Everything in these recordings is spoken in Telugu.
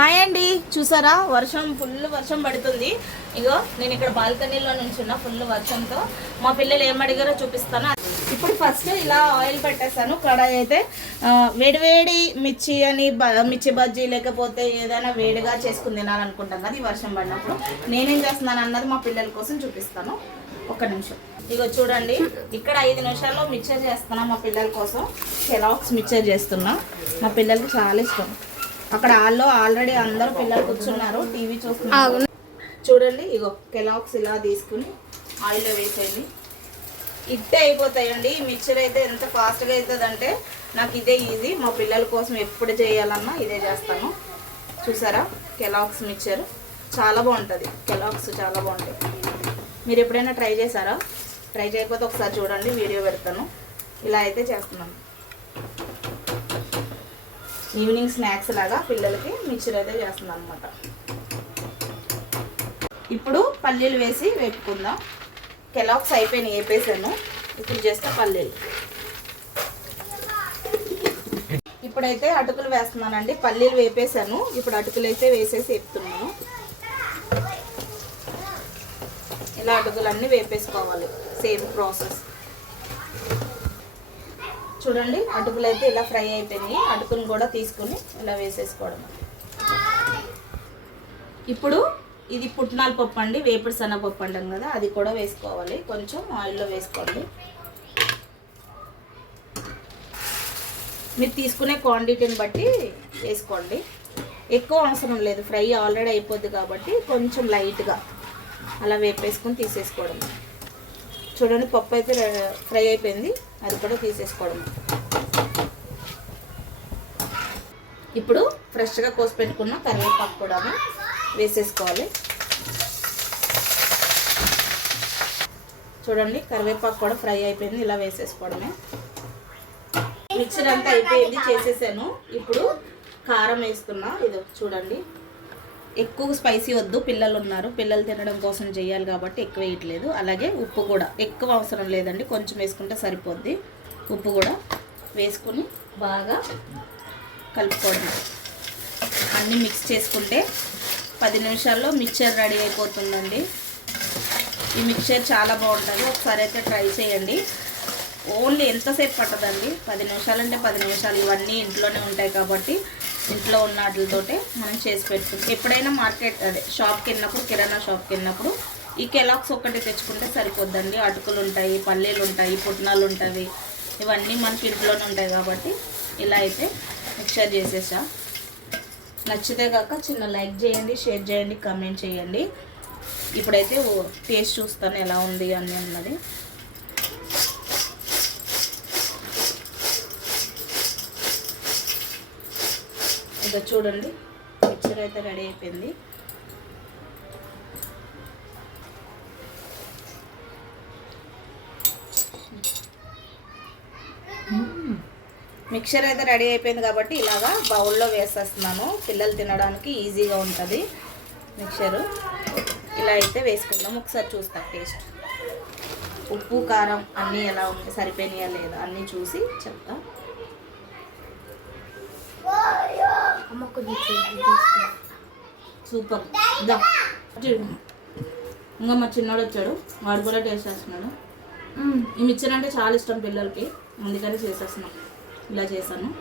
హాయ్ అండి. చూసారా? వర్షం ఫుల్ వర్షం పడుతుంది. ఇగో నేను ఇక్కడ బాల్కనీలో నుంచున్నా ఫుల్ వర్షంతో. మా పిల్లలు ఏం అడిగారో చూపిస్తాను. ఇప్పుడు ఫస్ట్ ఇలా ఆయిల్ పెట్టేస్తాను కడాయి అయితే వేడివేడి మిర్చి అని బ- మిర్చి బజ్జీ లేకపోతే ఏదైనా వేడిగా చేసుకుని తినాలనుకుంటాం కదా ఈ వర్షం పడినప్పుడు. నేనేం చేస్తున్నాను అన్నది మా పిల్లల కోసం చూపిస్తాను. ఒక్క నిమిషం. ఇగో చూడండి. ఇక్కడ ఐదు నిమిషాల్లో మిక్చర్ చేస్తున్నా మా పిల్లల కోసం. కెలాక్స్ మిక్చర్ చేస్తున్నా. మా పిల్లలకి చాలా ఇష్టం. అక్కడ హాల్లో ఆల్రెడీ అందరూ పిల్లలు కూర్చున్నారు టీవీ చూస్తున్నారు. చూడండి ఇగో కెలాక్స్ ఇలా తీసుకుని ఆయిల్లో వేసేయండి. ఇట్టే అయిపోతాయండి. ఈ మిక్చర్ అయితే ఎంత ఫాస్ట్గా అవుతుందంటే నాకు ఇదే ఈజీ. మా పిల్లల కోసం ఎప్పుడు చేయాలన్నా ఇదే చేస్తాను. చూసారా? కెలాక్స్ మిక్చర్ చాలా బాగుంటుంది. కెలాక్స్ చాలా బాగుంటాయి. మీరు ఎప్పుడైనా ట్రై చేశారా? ట్రై చేయకపోతే ఒకసారి చూడండి వీడియో పెడతాను. ఇలా అయితే చేస్తున్నాను. ఈవినింగ్ స్నాక్స్ లాగా పిల్లలకి మిక్చర్ అయితే చేస్తున్నాను అనమాట ఇప్పుడు పల్లీలు వేసి వేపుకుందాం. కెలాక్స్ అయిపోయినాయి వేపేసాను. ఇప్పుడు చేస్తా పల్లీలు. ఇప్పుడైతే అటుకులు వేస్తున్నానండి. పల్లీలు వేపేసాను. ఇప్పుడు అటుకులు అయితే వేసేసి వేపుతున్నాను. ఇలా అటుకులన్నీ వేపేసుకోవాలి. Same process. చూడండి అటుకులు అయితే ఇలా ఫ్రై అయిపోయినాయి. అటుకుని కూడా తీసుకుని ఇలా వేసేసుకోవడం ఇప్పుడు ఇది పుట్నాల పప్పు అండి వేపుడు పప్పు అంటాం కదా అది కూడా వేసుకోవాలి. కొంచెం ఆయిల్లో వేసుకోండి. మీరు తీసుకునే క్వాంటిటీని బట్టి వేసుకోండి. ఎక్కువ అవసరం లేదు ఫ్రై ఆల్రెడీ అయిపోద్ది కాబట్టి కొంచెం లైట్గా అలా వేపేసుకొని తీసేసుకోవడం చూడండి పప్పు అయితే ఫ్రై అయిపోయింది. అది కూడా తీసేసుకోవడం. ఇప్పుడు ఫ్రెష్గా కోసి పెట్టుకున్న కరివేపాకు కూడా వేసేసుకోవాలి. చూడండి కరివేపాకు కూడా ఫ్రై అయిపోయింది. ఇలా వేసేసుకోవడమే. మిక్చర్ అంతా అయిపోయింది చేసేసాను. ఇప్పుడు కారం వేస్తున్నా. ఇది చూడండి. ఎక్కువ స్పైసీ వద్దు. పిల్లలు ఉన్నారు. పిల్లలు తినడం కోసం చేయాలి కాబట్టి ఎక్కువ వేయట్లేదు. అలాగే ఉప్పు కూడా. ఎక్కువ అవసరం లేదండి. కొంచెం వేసుకుంటే సరిపోద్ది. ఉప్పు కూడా వేసుకుని బాగా కలుపుకోవడం అన్నీ మిక్స్ చేసుకుంటే పది నిమిషాల్లో మిక్చర్ రెడీ అయిపోతుందండి. ఈ మిక్చర్ చాలా బాగుంటుంది. ఒకసారి అయితే ట్రై చేయండి. ఓన్లీ ఎంతసేపు పట్టదండి? పది నిమిషాలంటే పది నిమిషాలు. ఇవన్నీ ఇంట్లోనే ఉంటాయి కాబట్టి ఇంట్లో ఉన్న వాటితోటే మనం చేసి పెట్టుకుంటాం. ఎప్పుడైనా మార్కెట్ అదే షాప్కి వెళ్ళినప్పుడు కిరాణా షాప్కి వెళ్ళినప్పుడు ఈ కెలాక్స్ ఒక్కటి తెచ్చుకుంటే సరిపోద్దండి. అటుకులు ఉంటాయి పల్లీలు ఉంటాయి పుట్నాలు ఉంటాయి ఇవన్నీ మనకి ఇంట్లోనే ఉంటాయి కాబట్టి ఇలా అయితే మిక్చర్ చేసేసా. నచ్చితే కాక చిన్న లైక్ చేయండి షేర్ చేయండి కమెంట్ చేయండి. ఇప్పుడైతే టేస్ట్ చూస్తాను ఎలా ఉంది అని అన్నది. ఇంకా చూడండి మిక్చర్ అయితే రెడీ అయిపోయింది. మిక్చర్ అయితే రెడీ అయిపోయింది కాబట్టి ఇలాగా బౌల్లో వేసేస్తున్నాను. పిల్లలు తినడానికి ఈజీగా ఉంటుంది మిక్చరు. ఇలా అయితే వేసుకుందాం. ఒకసారి చూస్తాం టేస్ట్. ఉప్పు కారం అన్నీ ఎలా ఉంది సరిపోయినాయా లేదా అన్నీ చూసి చెప్తా సూపర్. దా. ఇంకా మా చిన్నోడు వచ్చాడు. వాడు కూడా టేస్ట్ చేస్తున్నాడు. ఈ మిక్చర్ అంటే చాలా ఇష్టం పిల్లలకి. అందుకని చేసేస్తున్నాం. ఇలా చేశాను.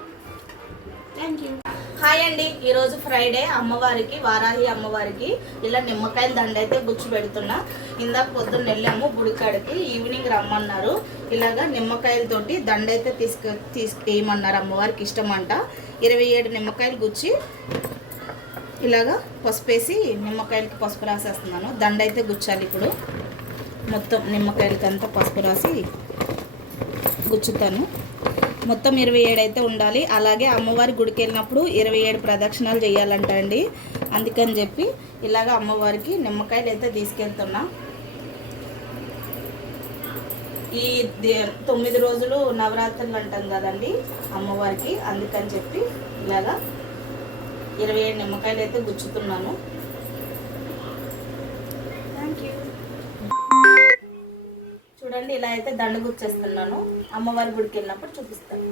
థ్యాంక్ యూ హాయ్ అండి. ఈరోజు ఫ్రైడే అమ్మవారికి వారాహి అమ్మవారికి ఇలా నిమ్మకాయల దండ అయితే గుచ్చి పెడుతున్నా. ఇందాక పొద్దున్న వెళ్ళాము గుడికాడికి ఈవినింగ్ రమ్మన్నారు. ఇలాగా నిమ్మకాయలతోటి దండ అయితే తీసుకు తీసుకేయమన్నారు అమ్మవారికి ఇష్టం అంట ఇరవై ఏడు నిమ్మకాయలు గుచ్చి ఇలాగా పసుపు వేసి నిమ్మకాయలకి పసుపు రాసేస్తున్నాను. దండ అయితే గుచ్చాలి ఇప్పుడు. మొత్తం నిమ్మకాయలకి అంతా పసుపు రాసి గుచ్చుతాను మొత్తం ఇరవై ఏడు అయితే ఉండాలి. అలాగే అమ్మవారి గుడికి వెళ్ళినప్పుడు ఇరవై ఏడు ప్రదక్షిణాలు చేయాలంట అండి. అందుకని చెప్పి ఇలాగ అమ్మవారికి నిమ్మకాయలు అయితే తీసుకెళ్తున్నా. ఈ తొమ్మిది రోజులు నవరాత్రులు అంటాం కదండి అమ్మవారికి. అందుకని చెప్పి ఇలాగా ఇరవై ఏడు నిమ్మకాయలు అయితే గుచ్చుతున్నాను. చూడండి ఇలా అయితే దండ గుచ్చేస్తున్నాను అమ్మవారి గుడికి వెళ్ళినప్పుడు చూపిస్తాను.